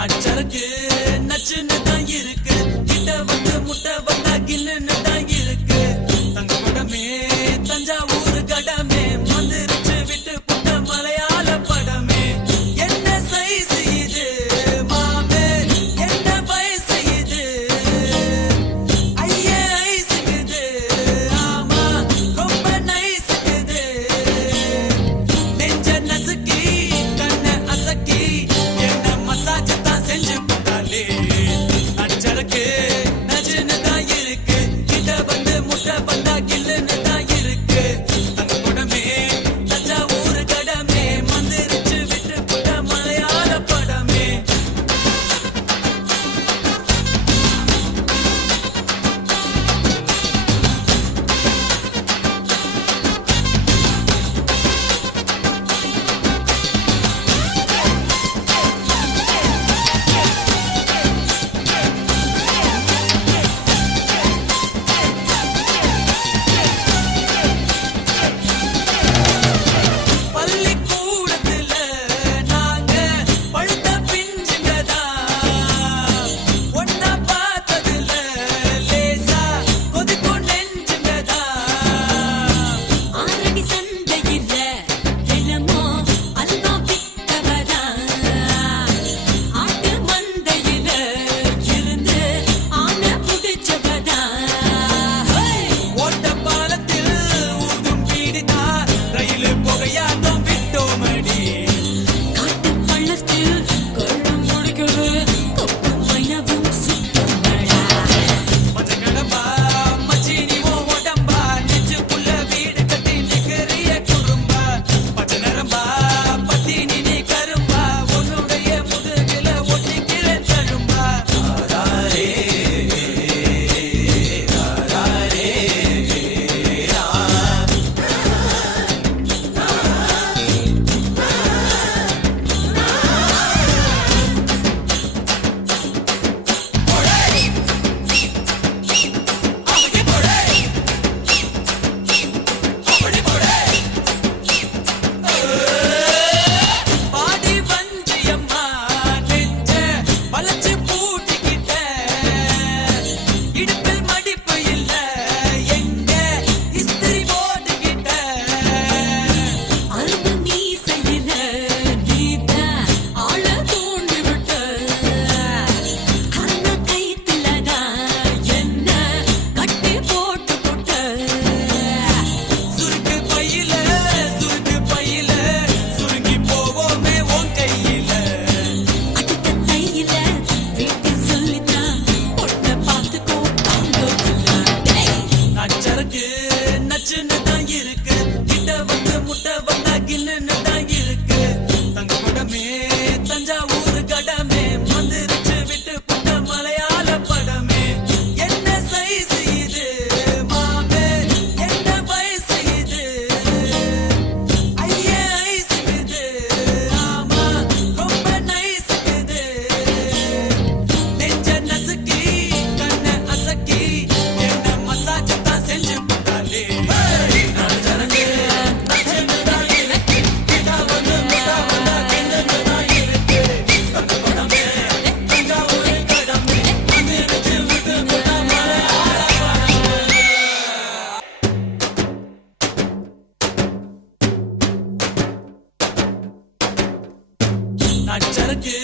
நச்சருக்கு நச்சுன்னு தான் இருக்கு, கிட்ட வந்து முட்டை வந்தா கில்லுன்னு தான் இருக்கு. தங்க படமே தஞ்சாவூர் கடமே மந்திரிச்சு விட்டு புட்ட மலையாள படமே. என்ன சைஸ் இது மாமே, என்ன வயசு இது, ஐயே ஐசுக்குது, ஆமா ரொம்ப நைசுக்குது. நெஞ்ச நசுக்கி கண்ண அசக்கி என்ன மசாஜ் தான் செஞ்சு போட்டாலே. நச்சருக்கு நச்சுன்னு தான் இருக்கு, கிட்ட வந்து முட்டை வந்தா கில்லுன்னு தான் இருக்கு. தங்க படமே தஞ்சாவூர் கடமே மந்திரிச்சு விட்டு புட்ட மலையாள படமே. பள்ளிக்கூடத்துல நாங்க பழுத்த பிஞ்சுங்கதான், ஒன்னா பார்த்ததுல லேசா கொதிக்கும் நெஞ்சுங்கதான். ஆரடி சந்தையில தினமோ அல்வா வித்தவரா, ஆட்டு மந்தையில இருந்து ஆனை புடிச்சவரா. ஓட்ட பாலத்தில் ஊதும் பீடிதா, ரயிலு புகையாட்டம் விட்டோமடி. காட்டு பள்ளத்தில் கள்ளம் முடிக்கிறது, கொக்கு மைனவும் சுத்தமடா. மஞ்ச கடம்பா மச்சினி ஓ உடம்பா, நெஞ்சுக்குள்ள வீடு கட்டி நிக்கிறிய குறும்பா. பச்சை நரம்பா பத்தினி நீ கரும்பா, உன்னுடைய முதுகில ஒட்டிக்கிறேன் தழும்பா. பாடி வஞ்சியம்மா நெஞ்ச வளைச்சு பூட்டிக்கிட்ட, இடுப்பில் மடிப்பு இல்ல எங்க இஸ்திரி போட்டுக்கிட்ட. அரும்பு மீசையில நீதான் ஆள தூண்டி விட்ட, அந்த கைத்துலதான் என்ன கட்டி போட்டு போட்ட. சுருக்கு பையில சுருங்கி போவோமே உன் கையில. அடுத்த தையில வீட்டில் சொல்லித்தான் பொண்ணை பார்த்துக்கோ தாங்கோக்குள்ள. நச்சருக்கு நச்சுன்னு தான் இருக்கு, கிட்ட வந்து முட்டை வந்தா கில்லுன்னு தான் இருக்கு. தங்க படமே தஞ்சாவூர் கடமே மந்திரிச்சு விட்டு புட்ட மலையாள படமே. என்ன சைஸ் இது மாமே, என்ன வயசு இது, ஐயே ஐசுக்குது, ஆமா ரொம்ப நைசுக்குது. நெஞ்ச நசுக்கி கண்ண அசக்கி என்ன மசாஜ் தான் செஞ்சு போட்டாலே. நச்சருக்கு நச்சுன்னு தான் இருக்கு, கிட்ட வந்து முட்டை வந்தா கில்லுன்னு தான் இருக்கு. தங்க படமே தஞ்சாவூர் கடமே மந்திரிச்சு விட்டு புட்ட மலையாள படமே. நச்சருக்கு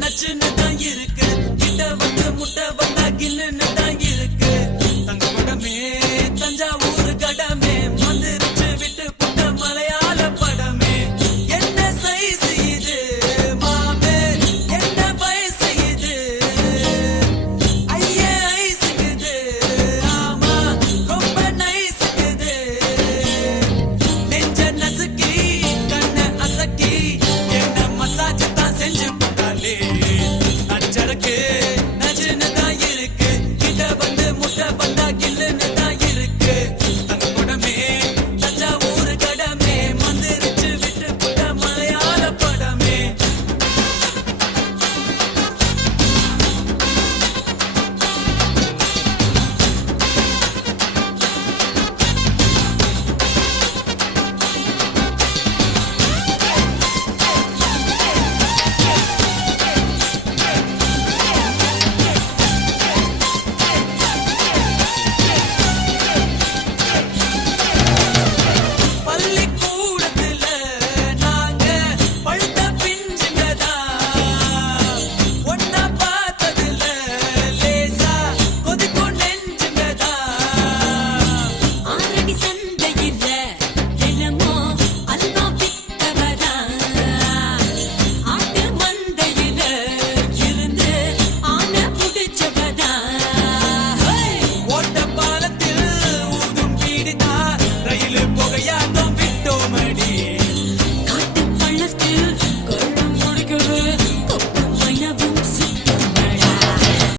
நச்சுன்னு தான் இருக்கு, கிட்ட வந்து முட்டை வந்தா கில்லுன்னு